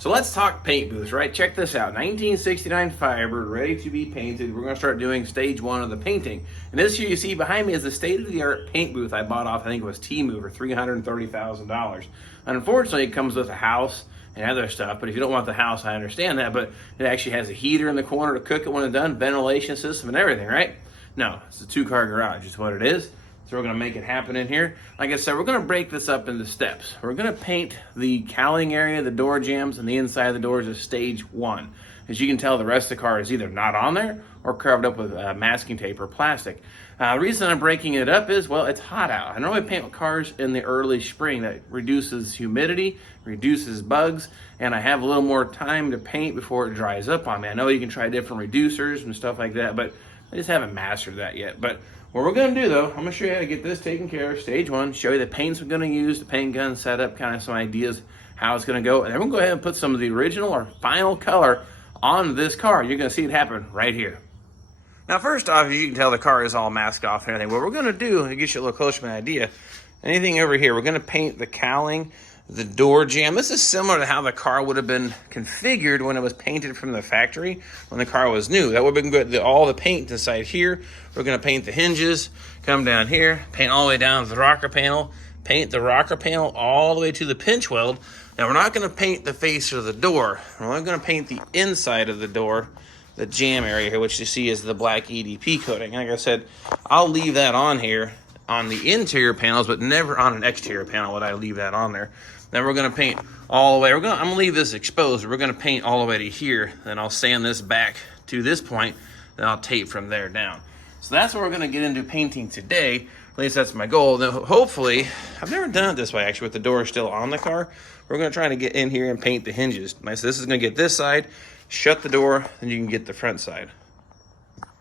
So let's talk paint booths, right? Check this out. 1969 Firebird, ready to be painted. We're going to start doing stage one of the painting. And this here you see behind me is the state-of-the-art paint booth I bought off, I think it was Temu for $330,000. Unfortunately, it comes with a house and other stuff, but if you don't want the house, I understand that, but it actually has a heater in the corner to cook it when it's done, ventilation system and everything, right? No, it's a two-car garage, is what it is. So we're gonna make it happen in here. Like I said, we're gonna break this up into steps. We're gonna paint the cowling area, the door jambs, and the inside of the doors as stage one. As you can tell, the rest of the car is either not on there or covered up with masking tape or plastic. The reason I'm breaking it up is, well, it's hot out. I normally paint cars in the early spring. That reduces humidity, reduces bugs, and I have a little more time to paint before it dries up on me. I know you can try different reducers and stuff like that, but I just haven't mastered that yet. But what we're gonna do though, I'm gonna show you how to get this taken care of, stage one, show you the paints we're gonna use, the paint gun setup, kind of some ideas how it's gonna go, and then we'll go ahead and put some of the original or final color on this car. You're gonna see it happen right here. Now first off, as you can tell, the car is all masked off and everything. What we're gonna do, to get you a little closer to an idea, anything over here, we're gonna paint the cowling, the door jamb. This is similar to how the car would have been configured when it was painted from the factory, when the car was new. That would have been good. All the paint inside here. We're gonna paint the hinges, come down here, paint all the way down to the rocker panel, paint the rocker panel all the way to the pinch weld. Now we're not gonna paint the face of the door. We're only gonna paint the inside of the door, the jamb area here, which you see is the black EDP coating. Like I said, I'll leave that on here on the interior panels, but never on an exterior panel would I leave that on there. Then we're gonna paint all the way. I'm gonna leave this exposed. We're gonna paint all the way to here. Then I'll sand this back to this point. Then I'll tape from there down. So that's what we're gonna get into painting today. At least that's my goal. Then hopefully, I've never done it this way actually with the door still on the car. We're gonna try to get in here and paint the hinges. So this is gonna get this side, shut the door, then you can get the front side.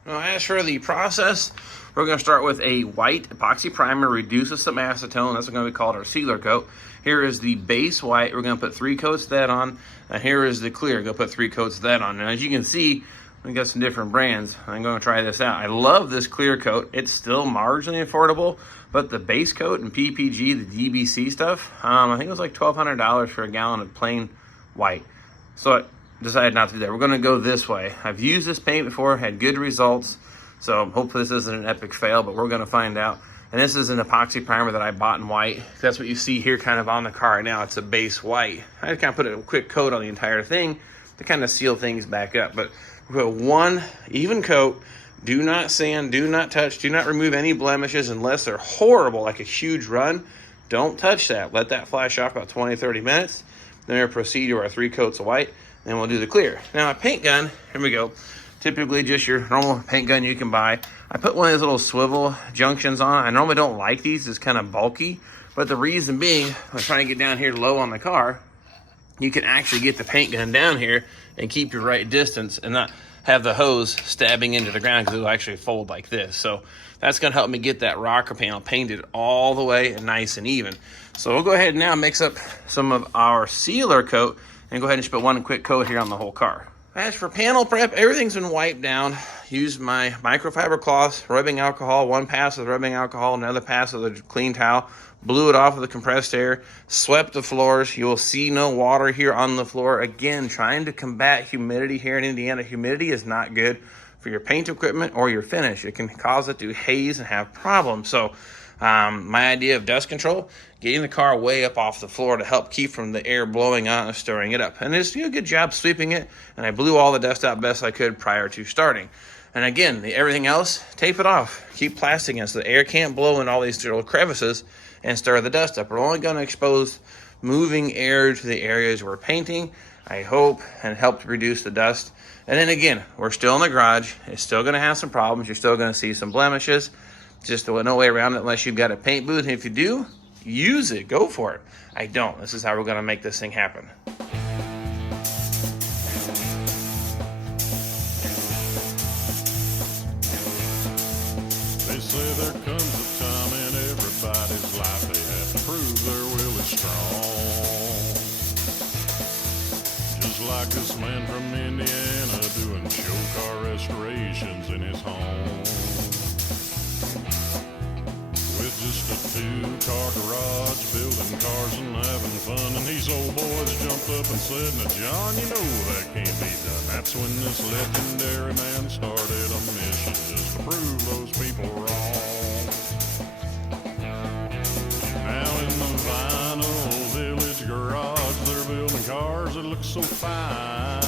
Now, as for the process, we're going to start with a white epoxy primer, reduce with some acetone. That's going to be called our sealer coat. Here is the base white. We're going to put 3 coats of that on. And here is the clear. Go put 3 coats of that on. Now, as you can see, we got some different brands. I'm going to try this out. I love this clear coat. It's still marginally affordable, but the base coat and PPG, the DBC stuff, I think it was like $1,200 for a gallon of plain white. So I decided not to do that. We're going to go this way. I've used this paint before, had good results. So hopefully this isn't an epic fail, but we're gonna find out. And this is an epoxy primer that I bought in white. That's what you see here kind of on the car right now. It's a base white. I just kind of put a quick coat on the entire thing to kind of seal things back up. But we put 1 even coat. Do not sand, do not touch, do not remove any blemishes unless they're horrible, like a huge run. Don't touch that. Let that flash off about 20, 30 minutes. Then we'll proceed to our 3 coats of white. Then we'll do the clear. Now a paint gun, here we go. Typically just your normal paint gun you can buy. I put one of these little swivel junctions on. I normally don't like these, it's kind of bulky. But the reason being, I'm trying to get down here low on the car, you can actually get the paint gun down here and keep your right distance and not have the hose stabbing into the ground because it'll actually fold like this. So that's gonna help me get that rocker panel painted all the way and nice and even. So we'll go ahead and now mix up some of our sealer coat and go ahead and just put 1 quick coat here on the whole car. As for panel prep, everything's been wiped down. Used my microfiber cloths, rubbing alcohol, 1 pass of rubbing alcohol, another pass of the clean towel, blew it off with the compressed air, swept the floors. You will see no water here on the floor. Again, trying to combat humidity here in Indiana. Humidity is not good for your paint equipment or your finish. It can cause it to haze and have problems. So my idea of dust control, getting the car way up off the floor to help keep from the air blowing on and stirring it up. And just do a good job sweeping it, and I blew all the dust out best I could prior to starting. And again, everything else, tape it off. Keep plastic in so the air can't blow in all these little crevices and stir the dust up. We're only going to expose moving air to the areas we're painting, I hope, and help to reduce the dust. And then again, we're still in the garage. It's still going to have some problems. You're still going to see some blemishes. Just no way around it unless you've got a paint booth. And if you do, use it. Go for it. I don't. This is how we're going to make this thing happen. They say there comes a time in everybody's life they have to prove their will is strong. Just like this man from Indiana doing show car restorations in his home. With just a two-car garage, building cars and having fun. And these old boys jumped up and said, "Now, John, you know that can't be done." That's when this legendary man started a mission just to prove those people wrong. Now in the Vinyl Village garage, they're building cars that look so fine.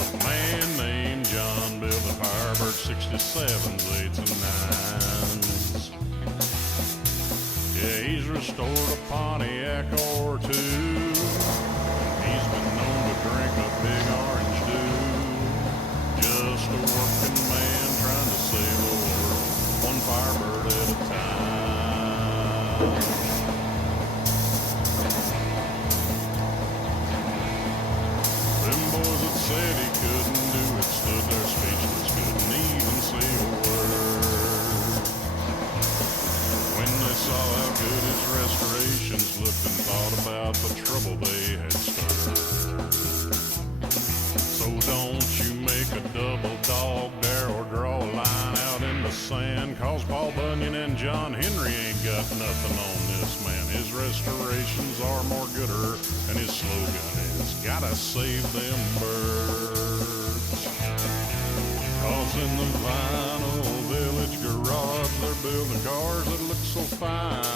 A man named John built a Firebird 67s, 8s, and 9s. Yeah, he's restored a Pontiac or two. He's been known to drink a big orange dew. Just a working man trying to save the world, one Firebird at a time. Them boys that said he couldn't do it stood there speechless, couldn't even say a word. When they saw how good his restorations looked and thought about the trouble they had stirred. So don't you make a double dog dare or draw a line out in the sand, 'cause Paul Bunyan and John Henry ain't got nothing on this man. His restorations are more gooder, and his slogan is, "Gotta save them birds." 'Cause in the Vinyl Village garage, they're building cars that look so fine.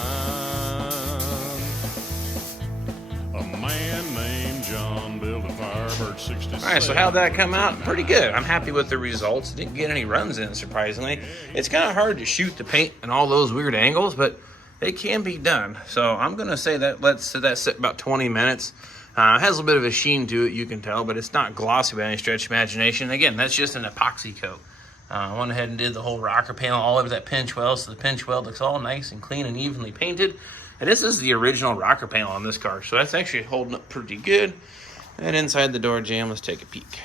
A man named John built a Firebird 67. All right, so how'd that come out? Pretty good. I'm happy with the results. Didn't get any runs in, surprisingly. It's kind of hard to shoot the paint in all those weird angles, but they can be done. So I'm going to say that let's let that sit about 20 minutes. It has a little bit of a sheen to it, you can tell, but it's not glossy by any stretch of imagination. Again, that's just an epoxy coat. I went ahead and did the whole rocker panel all over that pinch weld, so the pinch weld looks all nice and clean and evenly painted. And this is the original rocker panel on this car, so that's actually holding up pretty good. And inside the door jamb, let's take a peek.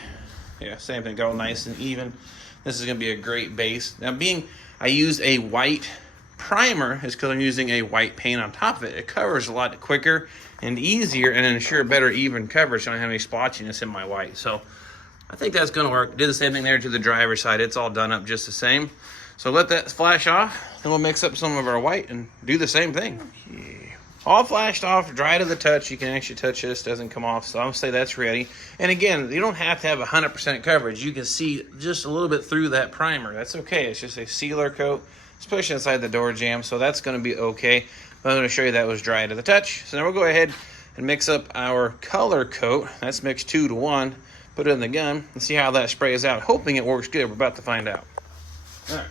Yeah, same thing, all nice and even. This is going to be a great base. Now, I used a white primer is because I'm using a white paint on top of it. It covers a lot quicker and easier and ensure better even coverage. So I don't have any splotchiness in my white. So I think that's going to work. Did the same thing there to the driver's side. It's all done up just the same. So let that flash off. Then we'll mix up some of our white and do the same thing. Yeah. All flashed off, dry to the touch. You can actually touch this, doesn't come off. So I'm going to say that's ready. And again, you don't have to have 100% coverage. You can see just a little bit through that primer. That's okay. It's just a sealer coat, especially inside the door jamb. So that's going to be okay. But I'm going to show you that was dry to the touch. So now we'll go ahead and mix up our color coat. That's mixed 2 to 1. Put it in the gun and see how that sprays out. Hoping it works good. We're about to find out. All right.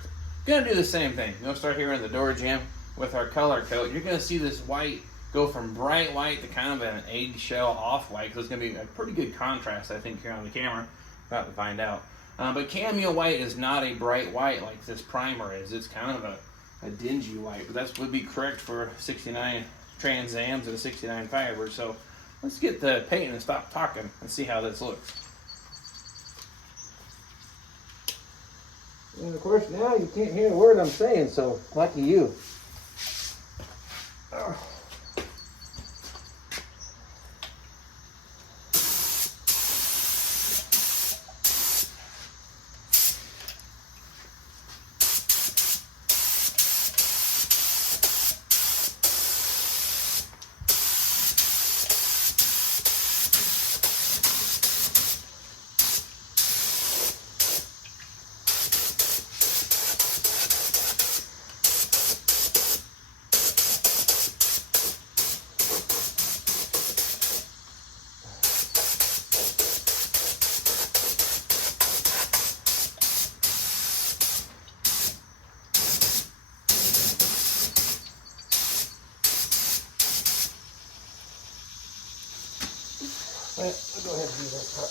Going to do the same thing. We'll start here in the door jamb with our color coat. You're going to see this white go from bright white to kind of an eggshell off-white, because it's going to be a pretty good contrast, I think, here on the camera. About to find out. But cameo white is not a bright white like this primer is. It's kind of a dingy white, but that would be correct for 69 TransAms and a 69 Firebird. So let's get the paint and stop talking and see how this looks. And of course now you can't hear a word I'm saying, so lucky you. Oh. I'll go ahead and do that part.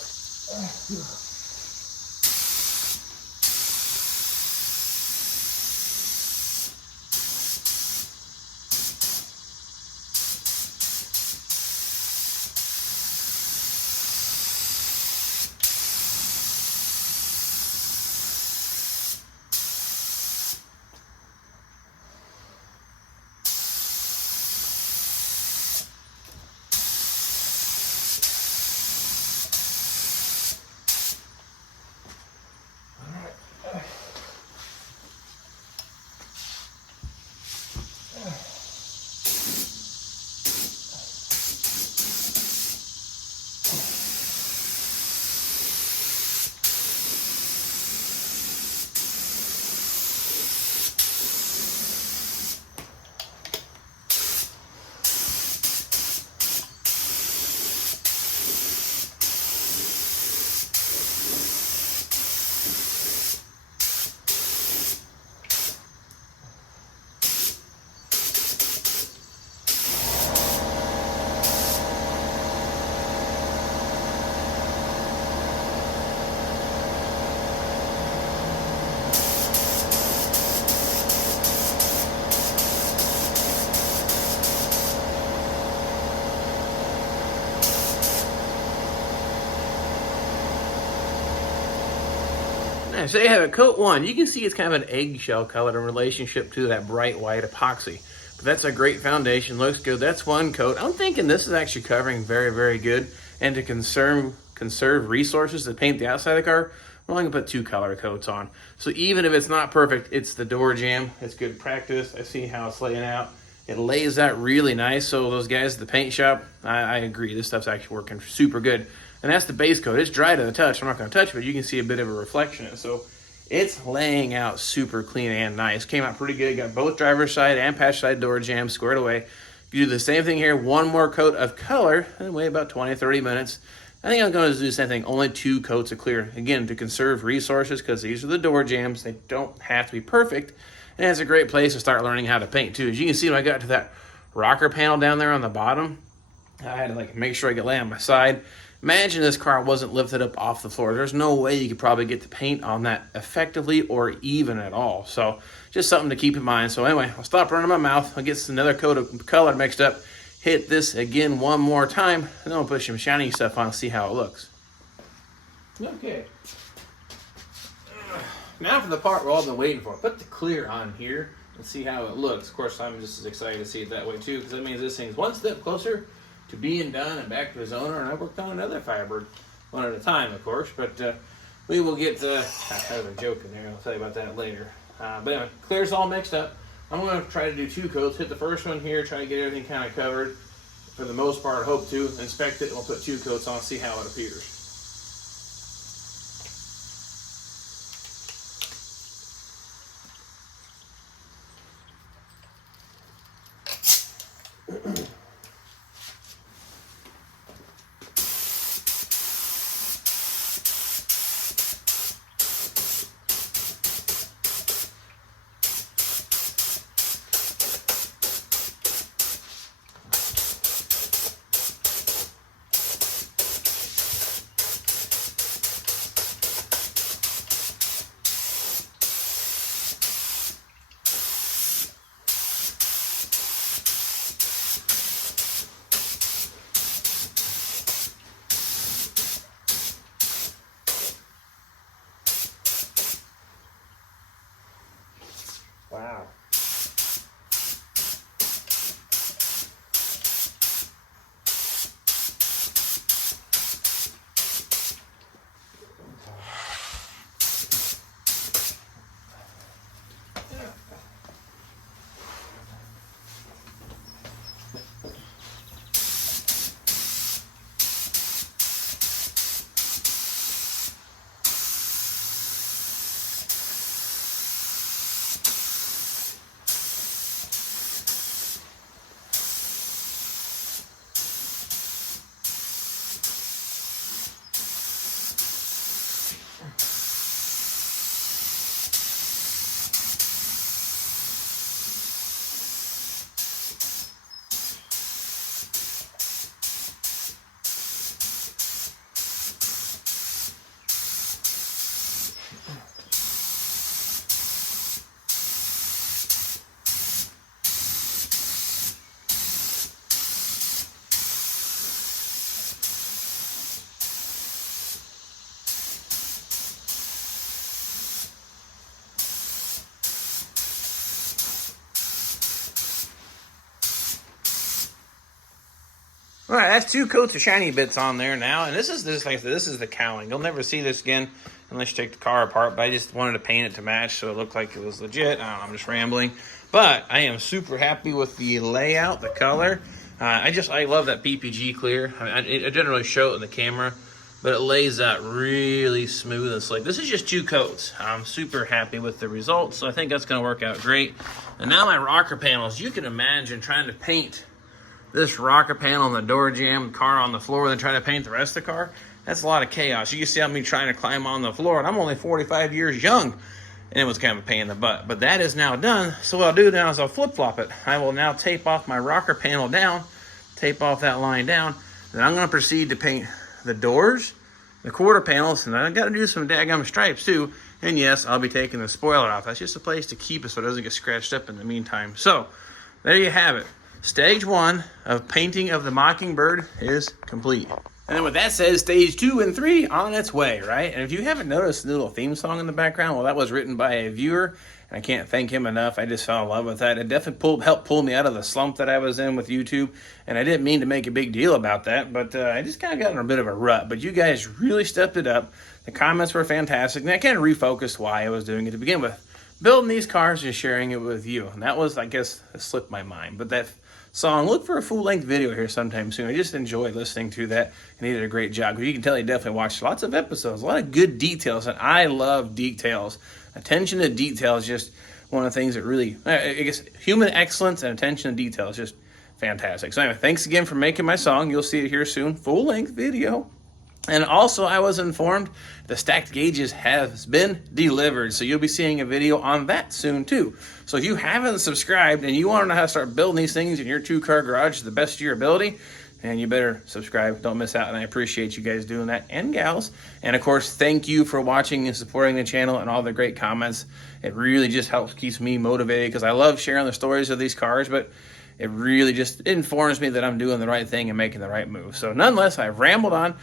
Alright, so you have a coat one. You can see it's kind of an eggshell color in relationship to that bright white epoxy. But that's a great foundation, looks good. That's one coat. I'm thinking this is actually covering very, very good. And to conserve resources to paint the outside of the car, we're only gonna put 2 color coats on. So even if it's not perfect, it's the door jamb. It's good practice. I see how it's laying out. It lays out really nice. So those guys at the paint shop, I agree. This stuff's actually working super good. And that's the base coat. It's dry to the touch. I'm not gonna touch it, but you can see a bit of a reflection in it. So it's laying out super clean and nice. Came out pretty good. Got both driver's side and passenger side door jambs squared away. You do the same thing here. One more coat of color and wait about 20, 30 minutes. I think I'm going to do the same thing, only 2 coats of clear. Again, to conserve resources, because these are the door jambs. They don't have to be perfect. And it's a great place to start learning how to paint too. As you can see, when I got to that rocker panel down there on the bottom, I had to like make sure I could lay on my side. Imagine this car wasn't lifted up off the floor. There's no way you could probably get the paint on that effectively or even at all. So just something to keep in mind. So anyway, I'll stop running my mouth. I'll get another coat of color mixed up. Hit this again one more time, and then I'll put some shiny stuff on and see how it looks. Okay. Now for the part we're all been waiting for. Put the clear on here and see how it looks. Of course, I'm just as excited to see it that way too, because that means this thing's one step closer to being done and back to his owner. And I worked on another Firebird, one at a time, of course. But we will get. I have a joke in there. I'll tell you about that later. But anyway, clear's all mixed up. I'm going to try to do 2 coats. Hit the first one here, try to get everything kind of covered. For the most part, I hope to. Inspect it, and we'll put 2 coats on, see how it appears. Wow. All right, that's 2 coats of shiny bits on there now, and this is the cowling. You'll never see this again unless you take the car apart. But I just wanted to paint it to match so it looked like it was legit. I don't know, I'm just rambling, but I am super happy with the layout, the color. I love that PPG clear. I didn't really show it in the camera, but it lays out really smooth and slick. This is just 2 coats. I'm super happy with the results, so I think that's going to work out great. And now my rocker panels. You can imagine trying to paint this rocker panel and the door jamb, the car on the floor, then try to paint the rest of the car. That's a lot of chaos. You can see me trying to climb on the floor, and I'm only 45 years young, and it was kind of a pain in the butt. But that is now done, so what I'll do now is I'll flip-flop it. I will now tape off my rocker panel down, tape off that line down, then I'm going to proceed to paint the doors, the quarter panels, and then I've got to do some daggum stripes too. And yes, I'll be taking the spoiler off. That's just a place to keep it so it doesn't get scratched up in the meantime. So, there you have it. Stage 1 of painting of the Mockingbird is complete. And then with that said, stage 2 and 3 on its way, right? And if you haven't noticed the little theme song in the background, well, that was written by a viewer, and I can't thank him enough. I just fell in love with that. It definitely helped pull me out of the slump that I was in with YouTube, and I didn't mean to make a big deal about that, but I just kind of got in a bit of a rut. But you guys really stepped it up. The comments were fantastic, and I kind of refocused why I was doing it to begin with. Building these cars and sharing it with you. And that was, I guess, it slipped my mind. But that song, look for a full-length video here sometime soon. I just enjoyed listening to that, and he did a great job. You can tell he definitely watched lots of episodes, a lot of good details, and I love details. Attention to detail is just one of the things that really, I guess, human excellence and attention to detail is just fantastic. So anyway, thanks again for making my song. You'll see it here soon, full-length video. And also, I was informed the stacked gauges has been delivered, so you'll be seeing a video on that soon too. So if you haven't subscribed and you want to know how to start building these things in your 2-car garage to the best of your ability, and you better subscribe. Don't miss out, and I appreciate you guys doing that, and gals. And of course, thank you for watching and supporting the channel and all the great comments. It really just helps, keeps me motivated, because I love sharing the stories of these cars, but it really just informs me that I'm doing the right thing and making the right move. So nonetheless, I've rambled on.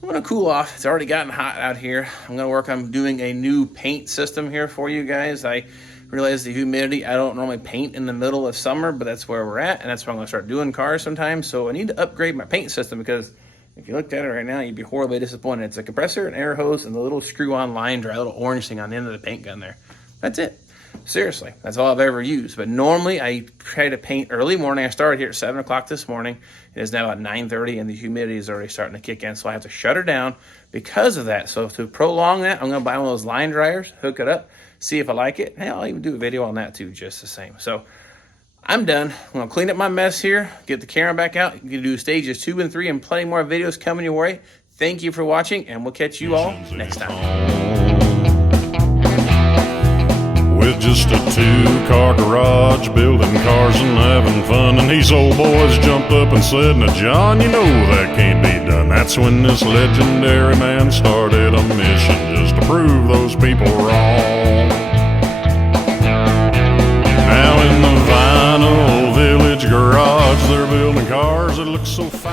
I'm going to cool off. It's already gotten hot out here. I'm going to work on doing a new paint system here for you guys. I realize the humidity. I don't normally paint in the middle of summer, but that's where we're at, and that's where I'm going to start doing cars sometimes. So I need to upgrade my paint system, because if you looked at it right now, you'd be horribly disappointed. It's a compressor, an air hose, and the little screw-on line dry, little orange thing on the end of the paint gun there. That's it. Seriously, that's all I've ever used. But normally I try to paint early morning. I started here at 7 o'clock this morning. It is now about 9:30, and the humidity is already starting to kick in, so I have to shut her down because of that. So to prolong that, I'm going to buy one of those line dryers, hook it up, see if I like it. Hey, I'll even do a video on that too, just the same. So I'm done. I'm going to clean up my mess here, get the camera back out. You can do stages 2 and 3 and plenty more videos coming your way. Thank you for watching, and we'll catch you all next time. With just a 2-car garage, building cars and having fun. And these old boys jumped up and said, "Now John, you know that can't be done." That's when this legendary man started a mission just to prove those people wrong. Now in the Vinyl Village garage, they're building cars that look so fine.